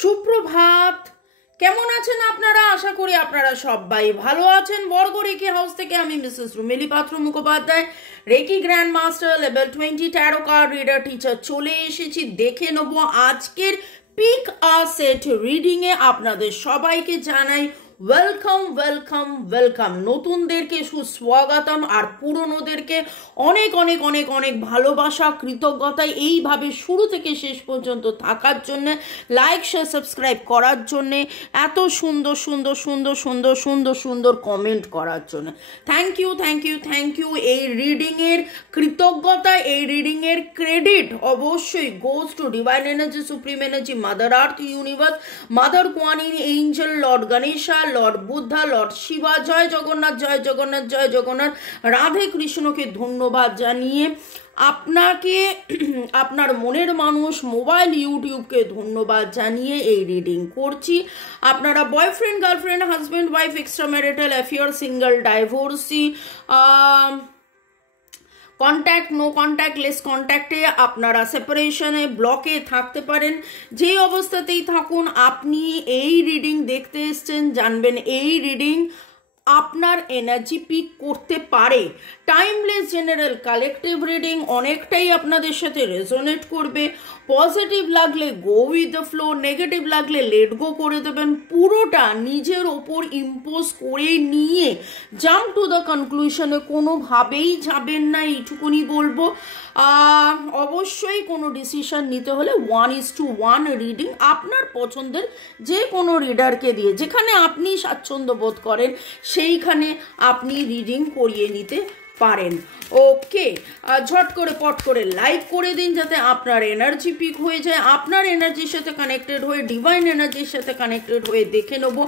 সুপ্রভাত। কেমন আছেন আপনারা? আশা করি আপনারা সবাই ভালো আছেন। বর্গ রেকি হাউস থেকে আমি Mrs Rumeli Patra Mukhopadhyay, reiki grand master level 20 tarot card reader teacher চলে এসেছি। দেখে নেব আজকের পিক আ সেট রিডিং এ। আপনাদের সবাইকে জানাই ওয়েলকাম ওয়েলকাম ওয়েলকাম। নতুনদেরকে সুস্বাগতম আর পুরনোদেরকে অনেক অনেক অনেক অনেক ভালোবাসা, কৃতজ্ঞতা এইভাবে শুরু থেকে শেষ পর্যন্ত থাকার জন্যে, লাইক শেয়ার সাবস্ক্রাইব করার জন্যে, এত সুন্দর সুন্দর সুন্দর সুন্দর সুন্দর সুন্দর কমেন্ট করার জন্য thank you thank you thank you. এই রিডিংয়ের কৃতজ্ঞতা, এই রিডিংয়ের ক্রেডিট অবশ্যই goes to divine energy, supreme energy, mother earth, universe, mother Kuan Yin, angel, lord Ganesha, lord Buddha, lord Shiva. জয় জগন্নাথ, জয় জগন্নাথ, জয় জগন্নাথ। রাধে কৃষ্ণকে ধন্যবাদ জানিয়ে আপনাকে, আপনার মনের মানুষ মোবাইল ইউটিউবকে ধন্যবাদ জানিয়ে এই রিডিং করছি। আপনারা boyfriend, girlfriend, husband, wife, extra marital affair, single, divorcee, contact, no contact, less কন্ট্যাক্টে, আপনারা সেপারেশনে, ব্লকে থাকতে পারেন। যেই অবস্থাতেই থাকুন, আপনি এই রিডিং দেখতে এসছেন, জানবেন এই রিডিং আপনার এনার্জি পিক করতে পারে। টাইমলেস জেনারেল কালেকটিভ রিডিং, অনেকটাই আপনাদের সাথে রেজোনেট করবে। পজিটিভ লাগলে go with the flow, negative লাগলে লেট গো করে দেবেন। পুরোটা নিজের ওপর ইম্পোজ করে নিয়ে জাম্প টু দ্য কনক্লুশনে কোনোভাবেই যাবেন না, এইটুকুনি বলবো। অবশ্যই কোনো ডিসিশন নিতে হলে 1:1 রিডিং আপনার পছন্দের যে কোনো রিডারকে দিয়ে, যেখানে আপনি স্বাচ্ছন্দ্য বোধ করেন সেইখানে আপনি রিডিং করিয়ে নিতে পারেন। ওকে, ঝট করে পট করে লাইক করে দিন যাতে আপনার এনার্জি পিক হয়ে যায়। আপনার এনার্জির সাথে কানেক্টেড হয়ে, ডিভাইন এনার্জির সাথে কানেক্টেড হয়ে দেখে নেব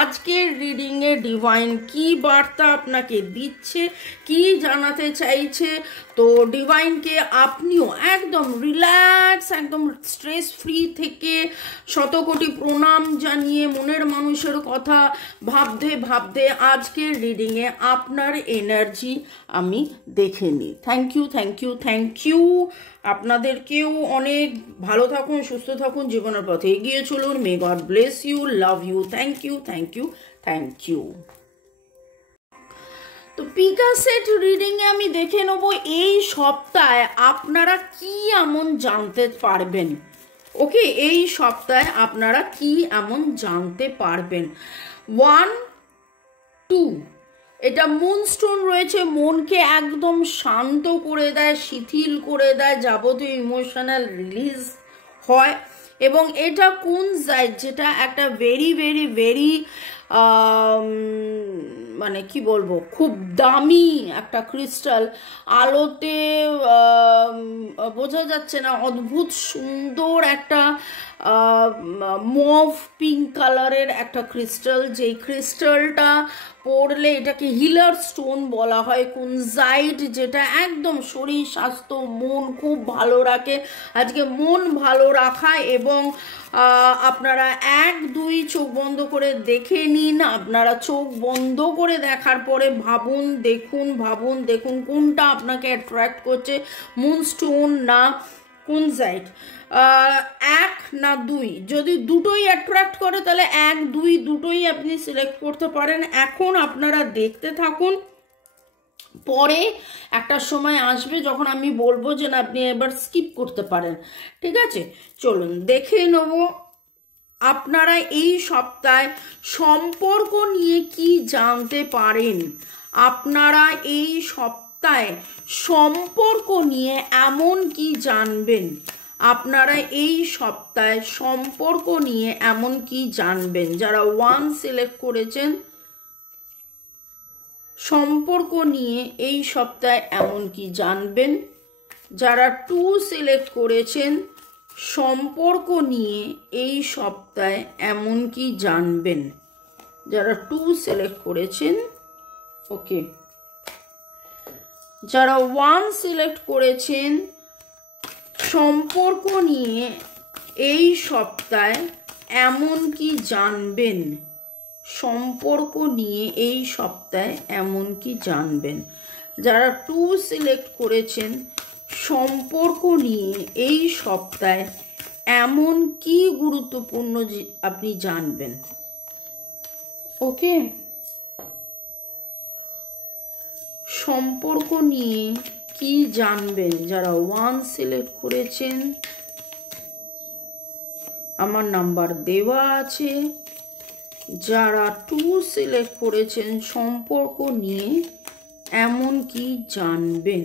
আজকের রিডিংয়ে ডিভাইন কি বার্তা আপনাকে দিচ্ছে, কি জানাতে চাইছে। তো ডিভাইনকে আপনিও একদম রিল্যাক্স, একদম স্ট্রেস ফ্রি থেকে শতকোটি প্রণাম জানিয়ে মনের মানুষের কথা ভাবতে ভাবতে আজকের রিডিংয়ে আপনার এনার্জি আমি দেখে নিই। Thank you thank you thank you. আপনাদেরকেও অনেক ভালো থাকুন, সুস্থ থাকুন, জীবনের পথে এগিয়ে চলুন। May god bless you, love you, thank you thank you thank you. তো পিকা সেট রিডিংয়ে আমি দেখে নেব এই সপ্তাহে আপনারা কি এমন জানতে পারবেন। ওকে, এই সপ্তাহে আপনারা কি এমন জানতে পারবেন। 1, 2, এটা মুনস্টোন রয়েছে, মনকে একদম শান্ত করে দেয়, শিথিল করে দেয়, যাবতীয় ইমোশনাল রিলিজ হয়। এবং এটা কোন সাইড, যেটা একটা ভেরি ভেরি ভেরি মানে কি বলবো, খুব দামি একটা ক্রিস্টাল। আলোতে বোঝা যাচ্ছে না, অদ্ভুত সুন্দর একটা মভ পিঙ্ক কালারের একটা ক্রিস্টাল। যেই ক্রিস্টালটা পড়লে এটাকে হিলার স্টোন বলা হয়, কুনজাইট, যেটা একদম শরীর স্বাস্থ্য মন খুব ভালো রাখে। আজকে মন ভালো রাখা এবং আপনারা 1, 2 চোখ বন্ধ করে দেখে নিন। আপনারা চোখ বন্ধ করে দেখার পরে ভাবুন, দেখুন, ভাবুন, দেখুন কোনটা আপনাকে অ্যাট্রাক্ট করছে, মুনস্টোন না কুনজাইট। 1 না 2, যদি দুটোই অ্যাট্রাক্ট করে তাহলে 1, 2 দুটোই আপনি সিলেক্ট করতে পারেন। এখন আপনারা দেখতে থাকুন, পরে একটা সময় আসবে যখন আমি বলবো যে না, আপনি এবার স্কিপ করতে পারেন। ঠিক আছে, চলুন দেখে নেব আপনারা এই সপ্তাহে সম্পর্ক নিয়ে কি জানতে পারেন। আপনারা এই সপ্তাহে সম্পর্ক নিয়ে এমন কি জানবেন, আপনারা এই সপ্তাহে সম্পর্ক নিয়ে এমন কি জানবেন। যারা 1 সিলেক্ট করেছেন, সম্পর্ক নিয়ে এই সপ্তাহে এমন কি জানবেন। যারা 2 সিলেক্ট করেছেন, সম্পর্ক নিয়ে এই সপ্তাহে এমন কি জানবেন। যারা 2 সিলেক্ট করেছেন, ওকে। যারা 1 সিলেক্ট করেছেন, সম্পর্ক নিয়ে এই সপ্তাহে এমন কি জানবেন। সম্পর্ক নিয়ে এই সপ্তাহে এমন কি জানবেন। যারা 2 সিলেক্ট করেছেন, সম্পর্ক নিয়ে এই সপ্তাহে এমন কি গুরুত্বপূর্ণ আপনি জানবেন। ওকে, সম্পর্ক নিয়ে কি জানবেন? যারা 1 সিলেক্ট করেছেন আমার নাম্বার দেওয়া আছে। যারা 2 সিলেক্ট করেছেন সম্পর্ক নিয়ে এমন কি জানবেন।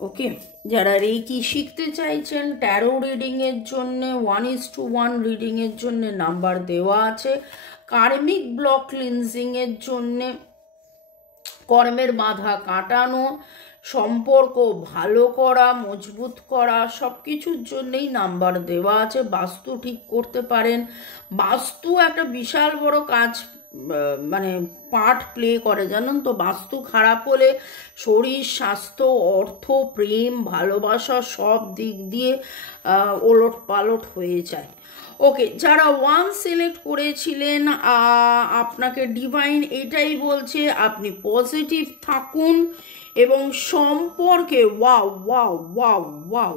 ওকে, যারা রেকি শিখতে চাইছেন ট্যারো রিডিংয়ের জন্য 1:1 রিডিংয়ের জন্য নাম্বার দেওয়া আছে। কার্মিক ব্লক ক্লিনজিংয়ের জন্যে, কর্মের বাধা কাটানো, সম্পর্ক ভালো করা, মজবুত করা, সব কিছুর জন্যেই নাম্বার দেওয়া আছে। বাস্তু ঠিক করতে পারেন। বাস্তু একটা বিশাল বড় কাজ, মানে পার্ট প্লে করে, জানেন তো। বাস্তু খারাপ হলে শরীর, স্বাস্থ্য, অর্থ, প্রেম, ভালোবাসা সব দিক দিয়ে ওলট পালট হয়ে যায়। ওকে, যারা 1 সিলেক্ট করেছিলেন আপনাকে ডিভাইন এটাই বলছে আপনি পজিটিভ থাকুন এবং সম্পর্কে ওয়াও ওয়াও ওয়াও ওয়াও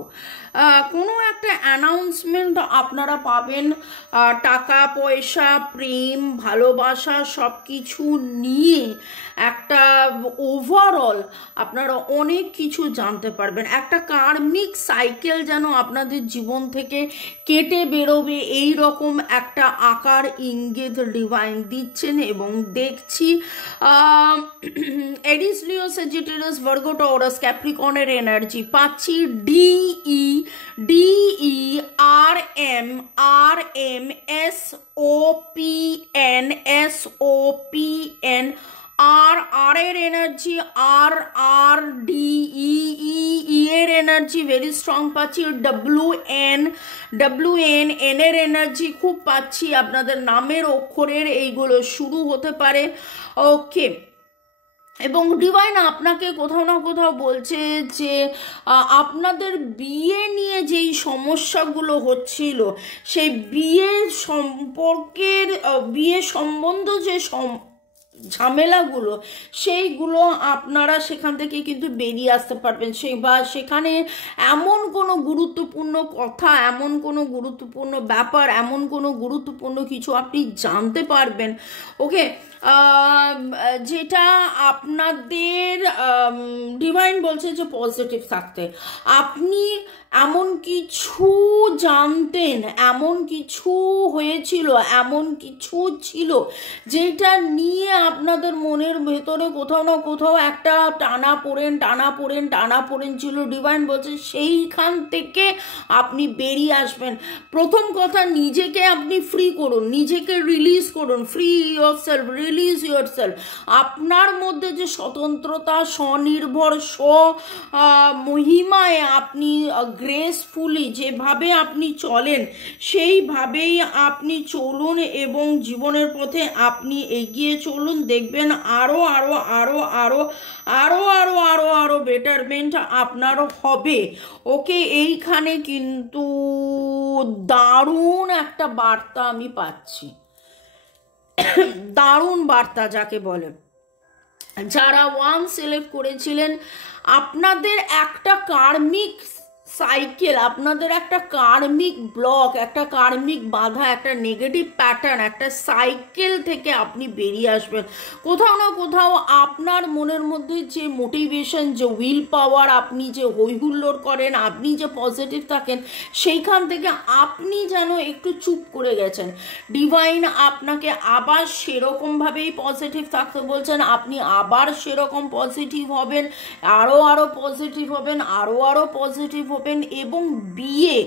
কোনো একটা অ্যানাউন্সমেন্ট আপনারা পাবেন। টাকা পয়সা, প্রেম, ভালোবাসা সব কিছু নিয়ে একটা ওভারঅল আপনারা অনেক কিছু জানতে পারবেন। একটা কার্মিক সাইকেল যেন আপনাদের জীবন থেকে কেটে বেরোবে, এই রকম একটা আকার ইঙ্গিত ডিভাইন দিচ্ছেন। এবং দেখছি এরিস, লিও, সেজিটেরিয়াস, ভার্গো, টরাস, ক্যাপ্রিকর্নের এনার্জি পাচ্ছি। DERMSOPN আর এর এনার্জি, আর ডি ই এর এনার্জি ভেরি স্ট্রং পাচ্ছি। WN এর এনার্জি খুব পাচ্ছি। আপনাদের নামের অক্ষরের এইগুলো শুরু হতে পারে। ওকে, এবং ডিভাইন আপনাকে কোথাও না কোথাও বলছে যে আপনাদের বিয়ে নিয়ে যেই সমস্যাগুলো হচ্ছিল, সেই বিয়ে সম্পর্কের, বিয়ে সম্বন্ধ যে ঝামেলাগুলো, সেইগুলো আপনারা সেখান থেকে কিন্তু বেরিয়ে আসতে পারবেন। বা সেখানে এমন কোনো গুরুত্বপূর্ণ কথা, এমন কোনো গুরুত্বপূর্ণ ব্যাপার, এমন কোনো গুরুত্বপূর্ণ কিছু আপনি জানতে পারবেন। ওকে, যেটা আপনাদের ডিভাইন বলছে যে পজিটিভ থাকতে। আপনি এমন কিছু জানতেন, এমন কিছু হয়েছিল, এমন কিছু ছিল যেটা নিয়ে আপনাদের মনের ভেতরে কোথাও না কোথাও একটা টানাপোড়েন ছিল। ডিভাইন বলছে সেইখান থেকে আপনি বেরিয়ে আসবেন। প্রথম কথা, নিজেকে আপনি ফ্রি করুন, নিজেকে রিলিজ করুন। Free yourself, release yourself. আপনার মধ্যে যে স্বতন্ত্রতা, স্বনির্ভর, মহিমায় আপনি গ্রেসফুলি যেভাবে আপনি চলেন সেইভাবেই আপনি চলুন এবং জীবনের পথে আপনি এগিয়ে চলুন। দেখবেন আরো আরো আরো আরো আরো আরো আরো আরো বেটারমেন্ট আপনারও হবে। ওকে, এইখানে কিন্তু দারুণ একটা বার্তা আমি পাচ্ছি, দারুণ বার্তা যাকে বলে। যারা 1 সিলেক্ট করেছিলেন আপনাদের একটা কার্মিক সাইকেল, আপনাদের একটা কার্মিক ব্লক, একটা কার্মিক বাধা, একটা নেগেটিভ প্যাটার্ন, একটা সাইকেল থেকে আপনি বেরিয়ে আসবেন। কোথাও না কোথাও আপনার মনের মধ্যে যে মোটিভেশন, যে উইল পাওয়ার, আপনি যে হৈহুল্লোড় করেন, আপনি যে পজিটিভ থাকেন, সেইখান থেকে আপনি যেন একটু চুপ করে গেছেন। ডিভাইন আপনাকে আবার সেরকমভাবেই পজিটিভ থাকতে বলছেন। আপনি আবার সেরকম পজিটিভ হবেন, আরও আরও পজিটিভ হবেন, আরও আরও পজিটিভ হবেন। এবং বিয়ে,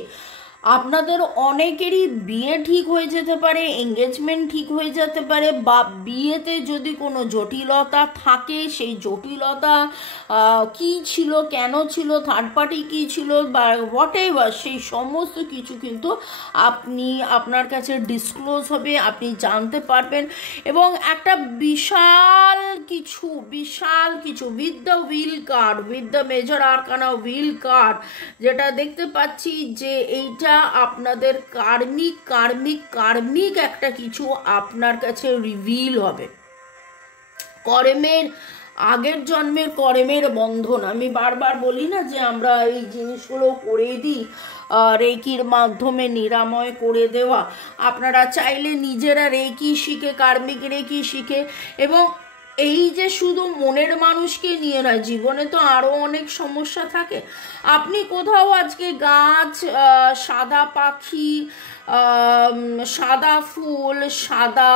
আপনাদের অনেকেরই বিয়ে ঠিক হয়ে যেতে পারে, এঙ্গেজমেন্ট ঠিক হয়ে যেতে পারে, বা বিয়েতে যদি কোনো জটিলতা থাকে, সেই জটিলতা কি ছিল, কেন ছিল, থার্ড পার্টি কি ছিল, বা হোয়াট এভার, সেই সমস্ত কিছু কিন্তু আপনি আপনার কাছে ডিসক্লোজ হবে, আপনি জানতে পারবেন। এবং একটা বিশাল কিছু with the wheel card, with the major arcana wheel card, যেটা দেখতে পাচ্ছি যে এইটা আপনাদের কার্মিক একটা কিছু আপনার কাছে রিভিল হবে। কর্মের আগের জন্মের কর্মের বন্ধন। আমি বারবার বলি না যে আমরা এই জিনিসগুলো করে দিই, রেকির মাধ্যমে নিরাময় করে দেওয়া। আপনারা চাইলে নিজেরা রেকি শিখে, কার্মিক রেকি শিখে, এবং এই যে শুধু মনের মানুষকে নিয়ে নয়, জীবনে তো আরও অনেক সমস্যা থাকে। আপনি কোথাও আজকে গাছ, সাদা পাখি, সাদা ফুল, সাদা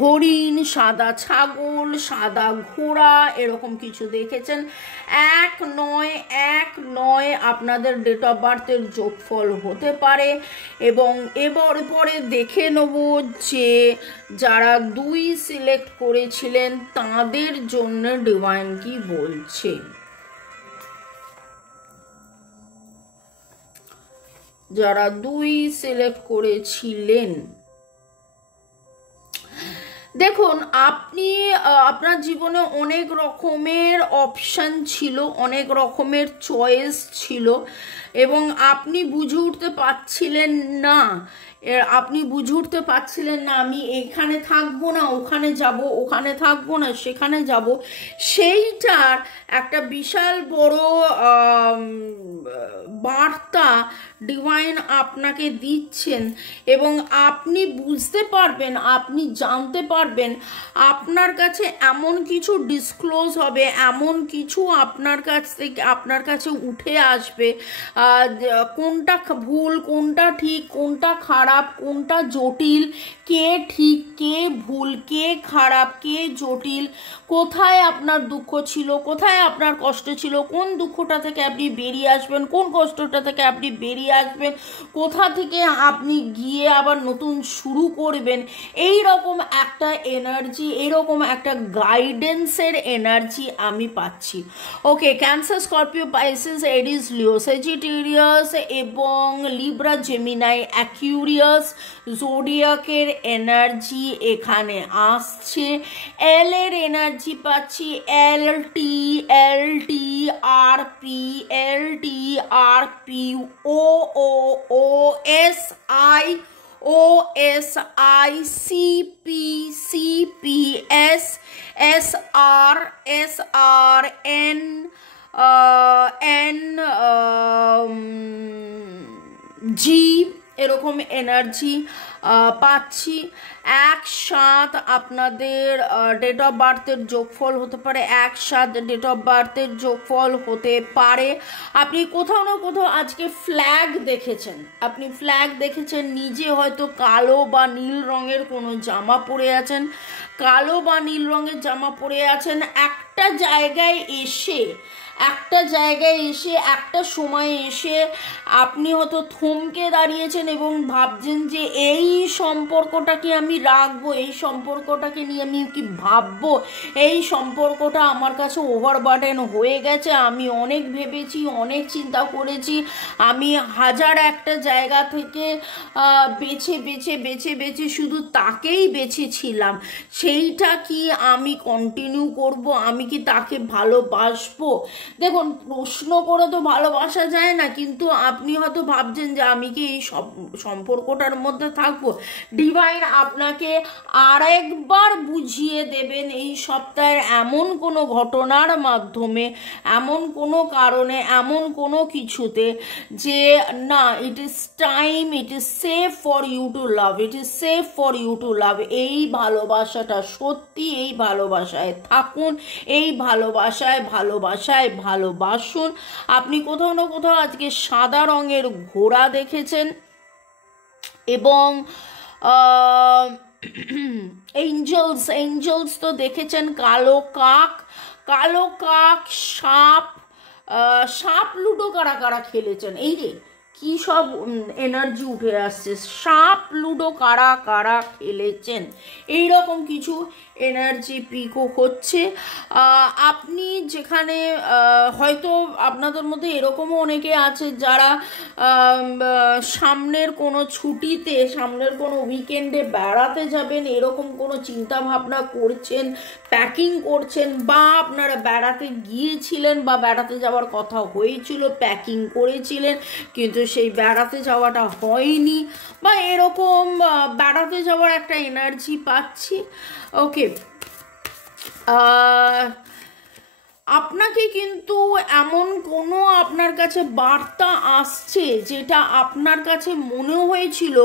হরিণ, সাদা ছাগল, সাদা ঘোড়া, এরকম কিছু দেখেছেন, 1 9 আপনাদের ডেট অফ বার্থের যোগফল হতে পারে। এবং এবার পরে দেখে নেব যে যারা 2 সিলেক্ট করেছিলেন তাদের জন্য ডিভাইন কি বলছে। যারা 2 সিলেক্ট করেছিলেন, দেখুন আপনি আপনার জীবনে অনেক রকমের অপশান ছিল, অনেক রকমের চয়েস ছিল, এবং আপনি বুঝে উঠতে পারছিলেন না, আমি এখানে থাকবো না ওখানে যাব, ওখানে থাকবো না সেখানে যাব। সেইটার একটা বিশাল বড় বার্তা ডিভাইন আপনাকে দিচ্ছেন, এবং আপনি বুঝতে পারবেন, আপনি জানতে পারবেন, আপনার কাছে এমন কিছু ডিসক্লোজ হবে, এমন কিছু আপনার কাছে উঠে আসবে, কোনটা ভুল, কোনটা ঠিক, কোনটা খারাপ, কোনটা জটিল, কে ঠিক কে ভুল, কে খারাপ কে জটিল, কোথায় আপনার দুঃখ ছিল, কোথায় আপনার কষ্ট ছিল, কোন দুঃখটা থেকে আপনি বেরিয়ে আসবেন, কোন কষ্টটা থেকে আপনি বেরিয়ে আসবেন, কোথা থেকে আপনি গিয়ে আবার নতুন শুরু করবেন। এই রকম একটা এনার্জি, এরকম একটা গাইডেন্সের এনার্জি আমি পাচ্ছি। ওকে, ক্যান্সার, স্করপিও, পাইসিস, এরিস, লিও, সেজিটেরিয়াস এবং লিব্রা, জেমিনাই, অ্যাকুরিয়াস জোডিয়াকের এনার্জি এখানে আসছে। এল এর এনার্জি পাচ্ছি, LT, OSI, CPS, SRN, G, এরকম এনার্জি পাচ্ছি। 1 7 আপনাদের ডেট অফ বার্থের যোগফল হতে পারে, 1 7 ডেট অফ বার্থের যোগফল হতে পারে। আপনি কোথাও না কোথাও আজকে ফ্ল্যাগ দেখেছেন, নিজে হয়তো কালো বা নীল রঙের কোনো জামা পরে আছেন, একটা জায়গায় এসে একটা সময়ে এসে আপনি হয়তো থমকে দাঁড়িয়েছেন এবং ভাবছেন যে এই সম্পর্কটাকে আমি রাখবো, এই সম্পর্কটাকে নিয়ে আমি কি ভাববো, এই সম্পর্কটা আমার কাছে ওভারবার্ডেন হয়ে গেছে, আমি অনেক ভেবেছি, অনেক চিন্তা করেছি, আমি হাজার একটা জায়গা থেকে বেছে শুধু তাকেই বেছেছিলাম, সেইটা কি আমি কন্টিনিউ করব, আমি কি তাকে ভালোবাসবো। দেখুন, প্রশ্ন করে তো ভালোবাসা যায় না, কিন্তু আপনি হয়তো ভাবছেন যে আমি কি এই সম্পর্কটার মধ্যে থাকবো। ডিভাইন আপনাকে আরেকবার বুঝিয়ে দেবেন এই সপ্তাহের এমন কোনো ঘটনার মাধ্যমে, এমন কোনো কারণে, এমন কোনো কিছুতে যে না, it is time, it is safe for you to love, এই ভালোবাসাটা সত্যি, এই ভালোবাসায় থাকুন, এই ভালোবাসায় ভালোবাসুন। আপনি কোথাও না কোথাও আজকে সাদা রঙের ঘোড়া দেখেছেন, এবং এঞ্জেলস তো দেখেছেন, কালো কাক, সাপ লুডো কারা খেলেছেন, এই রে কি সব এনার্জি উঠে আসছে, সাপ লুডো কারা খেলেছেন, এইরকম কিছু এনার্জি পিকো হচ্ছে। আপনি যেখানে হয়তো আপনাদের মধ্যে এরকমও অনেকে আছে যারা সামনের কোনো ছুটিতে, সামনের কোনো উইকেন্ডে বেড়াতে যাবেন, এরকম কোনো চিন্তা ভাবনা করছেন, প্যাকিং করছেন, বা আপনারা বেড়াতে গিয়েছিলেন বা বেড়াতে যাওয়ার কথা হয়েছিল, প্যাকিং করেছিলেন কিন্তু সেই বেড়াতে যাওয়াটা হয়নি, বা এরকম বেড়াতে যাওয়ার একটা এনার্জি পাচ্ছি। ওকে, আপনাকে কিন্তু এমন কোনো আপনার কাছে বার্তা আসছে যেটা আপনার কাছে মনে হয়েছিল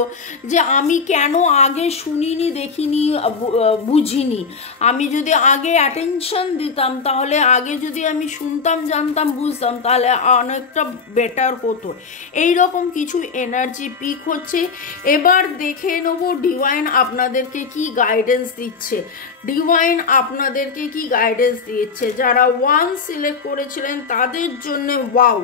যে আমি কেন আগে শুনিনি, দেখিনি, বুঝিনি। আমি যদি আগে অ্যাটেনশন দিতাম, তাহলে আগে যদি আমি শুনতাম, জানতাম, বুঝতাম, তাহলে অনেকটা বেটার হতো। এই রকম কিছু এনার্জি পিক হচ্ছে। এবার দেখে নেব ডিভাইন আপনাদেরকে কি গাইডেন্স দিচ্ছে। ডিভাইন আপনাদেরকে কি গাইডেন্স দিচ্ছে যারা ওয়ান সিলেক্ট করেছিলেন তাদের জন্য। Wow,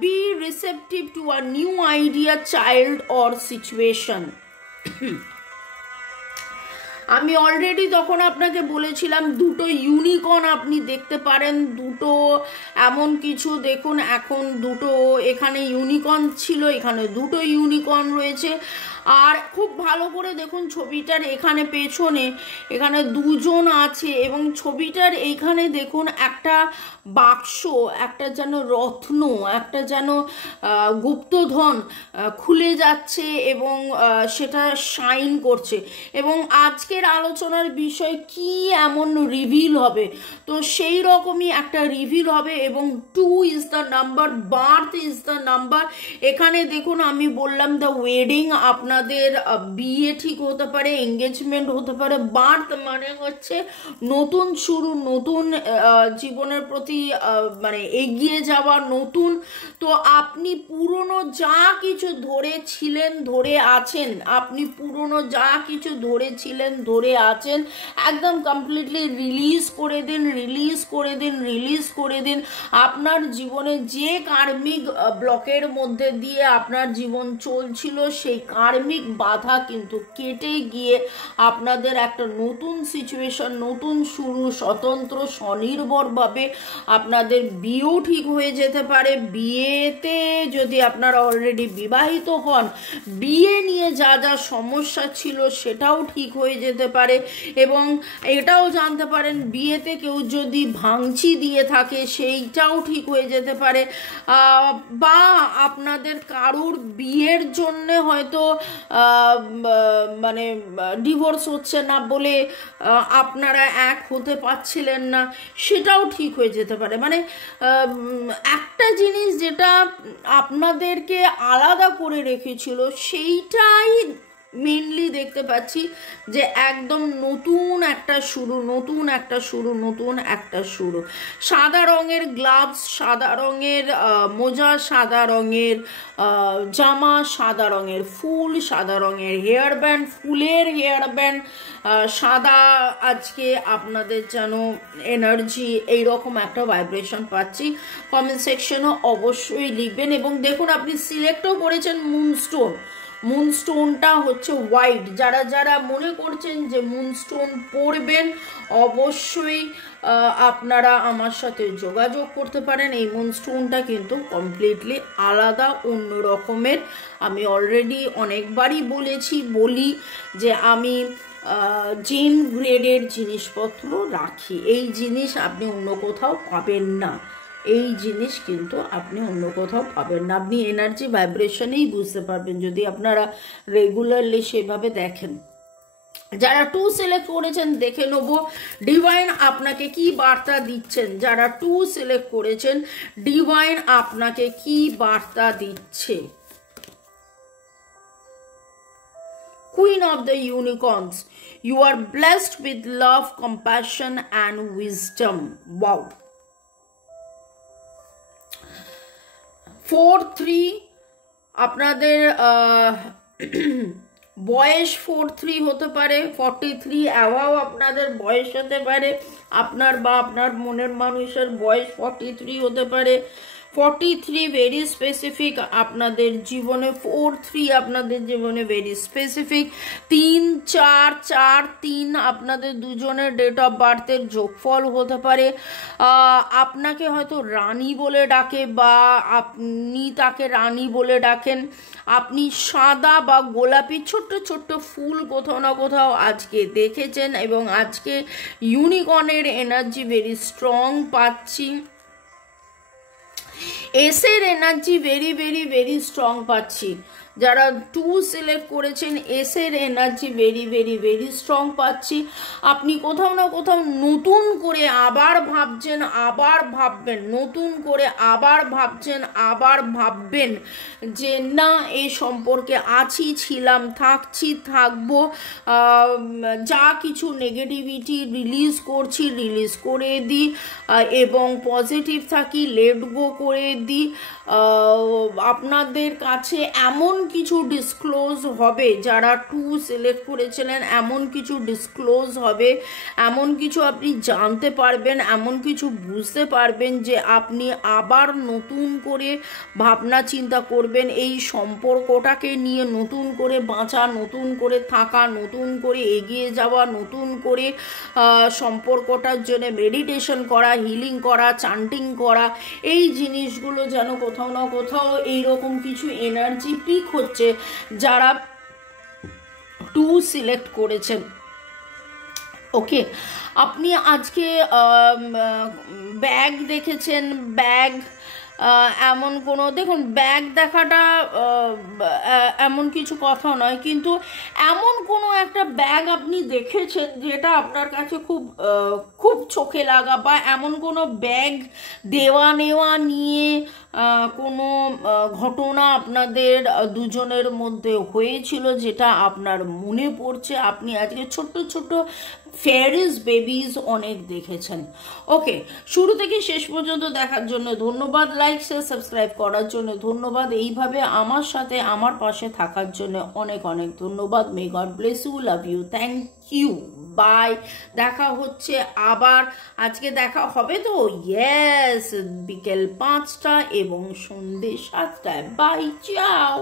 be receptive to a new idea, child or situation. আমি অলরেডি তখন আপনাকে বলেছিলাম দুটো ইউনিকর্ন আপনি দেখতে পারেন, দুটো এমন কিছু দেখুন। এখন দুটো এখানে ইউনিকর্ন ছিল, এখানে দুটো ইউনিকর্ন রয়েছে। আর খুব ভালো করে দেখুন ছবিটার এখানে পেছনে, এখানে দুজন আছে এবং ছবিটার এইখানে দেখুন একটা বাক্স, একটা যেন রত্ন, একটা যেন গুপ্তধন খুলে যাচ্ছে এবং সেটা শাইন করছে। এবং আজকের আলোচনার বিষয় কি এমন রিভিল হবে, তো সেই রকমই একটা রিভিল হবে। এবং 2 is the number, birth is the number. এখানে দেখুন আমি বললাম দ্য ওয়েডিং, আপনাদের বিয়ে ঠিক হতে পারে, এঙ্গেজমেন্ট হতে পারে। বার্থ মানে হচ্ছে নতুন শুরু, নতুন জীবনের প্রতি মানে এগিয়ে যাওয়া, নতুন। তো আপনি পুরনো যা কিছু ধরেছিলেন, ধরে আছেন, আপনি পুরনো যা কিছু ধরেছিলেন, ধরে আছেন, একদম কমপ্লিটলি রিলিজ করে দিন, রিলিজ করে দিন, রিলিজ করে দিন। আপনার জীবনে যে কার্মিক ব্লকের মধ্যে দিয়ে আপনার জীবন চলছিল, সেই কার্মিক বাধা কিন্তু কেটে গিয়ে আপনাদের একটা নতুন সিচুয়েশন, নতুন শুরু, স্বতন্ত্র স্বনির্ভরভাবে আপনাদের বিয়েও ঠিক হয়ে যেতে পারে। বিয়েতে যদি আপনারা অলরেডি বিবাহিত হন, বিয়ে নিয়ে যা যা সমস্যা ছিল সেটাও ঠিক হয়ে যেতে পারে। এবং এটাও জানতে পারেন বিয়েতে কেউ যদি ভাঙচি দিয়ে থাকে সেইটাও ঠিক হয়ে যেতে পারে। বা আপনাদের কারুর বিয়ের জন্যে হয়তো মানে ডিভোর্স হচ্ছে না বলে আপনারা এক হতে পারছিলেন না, সেটাও ঠিক হয়ে যেতে পারে। মানে একটা জিনিস যেটা আপনাদেরকে আলাদা করে রেখেছিল সেইটাই মেনলি দেখতে পাচ্ছি যে একদম নতুন একটা শুরু, নতুন একটা শুরু, নতুন একটা শুরু। সাদা রঙের গ্লাভস, সাদা রঙের মোজা, সাদা রঙের জামা, সাদা রঙের ফুল, সাদা রঙের হেয়ার ব্যান্ড, ফুলের হেয়ার ব্যান্ড, সাদা। আজকে আপনাদের যেন এনার্জি এইরকম একটা ভাইব্রেশন পাচ্ছি। কমেন্ট সেকশনও অবশ্যই লিখবেন। এবং দেখুন আপনি সিলেক্টও করেছেন মুনস্টোন। মুনস্টোনটা হচ্ছে হোয়াইট। যারা যারা মনে করছেন যে মুনস্টোন পরবেন, অবশ্যই আপনারা আমার সাথে যোগাযোগ করতে পারেন। এই মুনস্টোনটা কিন্তু কমপ্লিটলি আলাদা, অন্য রকমের। আমি অলরেডি অনেকবারই বলি যে আমি জেম গ্রেডের জিনিসপত্র রাখি। এই জিনিস আপনি অন্য কোথাও পাবেন না, এই জিনিস কিন্তু আপনি অন্য কোথাও পাবেন না। আপনি এনার্জি ভাইব্রেশনেই বুঝতে পারবেন যদি আপনারা রেগুলারলি সেভাবে দেখেন। যারা 2 সিলেক্ট করেছেন দেখে নেব ডিভাইন আপনাকে কি বার্তা দিচ্ছেন। যারা 2 সিলেক্ট করেছেন, ডিভাইন আপনাকে কি বার্তা দিচ্ছে। Queen of the Unicorns, you are blessed with love, compassion and wisdom. Wow. 4-3 আপনাদের বয়স 4-3 হতে পারে, 43 অ্যাভাও আপনাদের বয়স হতে পারে। আপনার বা আপনার মনের মানুষের বয়স 43 হতে পারে। 43 ভেরি স্পেসিফিক আপনাদের জীবনে, 4-3 আপনাদের জীবনে ভেরি স্পেসিফিক। 3-4-4-3 আপনাদের দুজনের ডেট অফ বার্থের যোগফল হতে পারে। আপনাকে হয়তো রানী বলে ডাকে বা আপনি তাকে রানী বলে ডাকেন। আপনি সাদা বা গোলাপি ছোট্ট ছোট্ট ফুল কোথাও না কোথাও আজকে দেখেছেন এবং আজকে ইউনিকর্নের এনার্জি ভেরি স্ট্রং পাচ্ছি। এসের energy very very very strong পাচ্ছি। যারা 2 সিলেক্ট করেছেন, এসের energy very very very strong পাচ্ছি। আপনি কোথাও না কোথাও নতুন করে আবার ভাবছেন, আবার ভাববেন, নতুন করে আবার ভাবছেন, আবার ভাববেন যে না এই সম্পর্কে আছি, ছিলাম, থাকছি, থাকবো, যা কিছু নেগেটিভিটি রিলিজ করছি রিলিজ করে দিই এবং পজিটিভ থাকি, লেট গো করে দিই। আপনাদের কাছে এমন কিছু ডিসক্লোজ হবে, যারা 2 সিলেক্ট করেছিলেন এমন কিছু ডিসক্লোজ হবে, এমন কিছু আপনি জানতে পারবেন, এমন কিছু বুঝতে পারবেন যে আপনি আবার নতুন করে ভাবনা চিন্তা করবেন এই সম্পর্কটাকে নিয়ে, নতুন করে বাঁচা, নতুন করে থাকা, নতুন করে এগিয়ে যাওয়া, নতুন করে সম্পর্কটার জন্য মেডিটেশন করা, হিলিং করা, চান্টিং করা, এই জিনিসগুলো যেন কোথাও না কোথাও এইরকম কিছু এনার্জি পিক হচ্ছে যারা 2 সিলেক্ট করেছেন। ওকে, আপনি আজকে ব্যাগ দেখেছেন, ব্যাগ এমন কোনো, দেখুন ব্যাগ দেখাটা এমন কিছু কথা নয়, কিন্তু এমন কোনো একটা ব্যাগ আপনি দেখেছেন যেটা আপনার কাছে খুব খুব চোখে লাগা, বা এমন কোনো ব্যাগ দেওয়া নেওয়া নিয়ে কোনো ঘটনা আপনাদের দুজনের মধ্যে হয়েছিল যেটা আপনার মনে পড়ছে। আপনি আজকে ছোট্ট ছোট্ট ফেয়ারিজ বেবিজ অনেক দেখেছেন। ওকে, শুরু থেকে শেষ পর্যন্ত দেখার জন্য ধন্যবাদ, লাইক শেয়ার সাবস্ক্রাইব করার জন্য ধন্যবাদ, এইভাবে আমার সাথে আমার পাশে থাকার জন্য অনেক অনেক ধন্যবাদ। May god bless you, love you, thank you, bye. দেখা হচ্ছে আবার, আজকে দেখা হবে তো, ইয়েস, বিকেল 5টা এবং সন্ধ্যে 7টায়। বাই, চাও।